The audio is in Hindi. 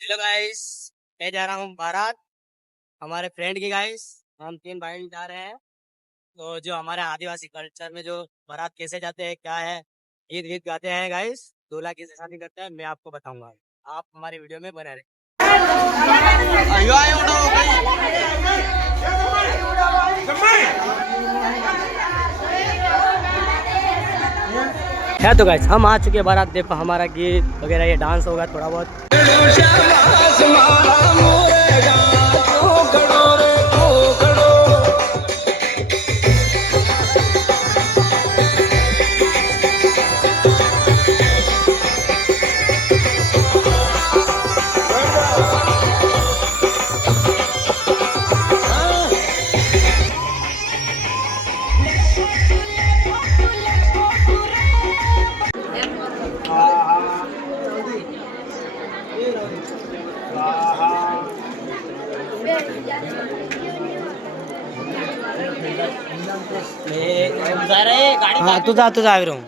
हेलो गाइस, मैं जा रहा हूँ बारात हमारे फ्रेंड की गाइस। हम 3 भाई जा रहे हैं। तो जो हमारे आदिवासी कल्चर में जो बारात कैसे जाते हैं क्या है, गीत गीत गाते हैं गाइस, दूल्हा कैसे शादी करता है मैं आपको बताऊंगा। आप हमारी वीडियो में बने रहे। है तो गाइस हम आ चुके हैं बारात। देखो हमारा गीत वगैरह ये डांस होगा थोड़ा बहुत। हाँ तू जा आवी रहूं।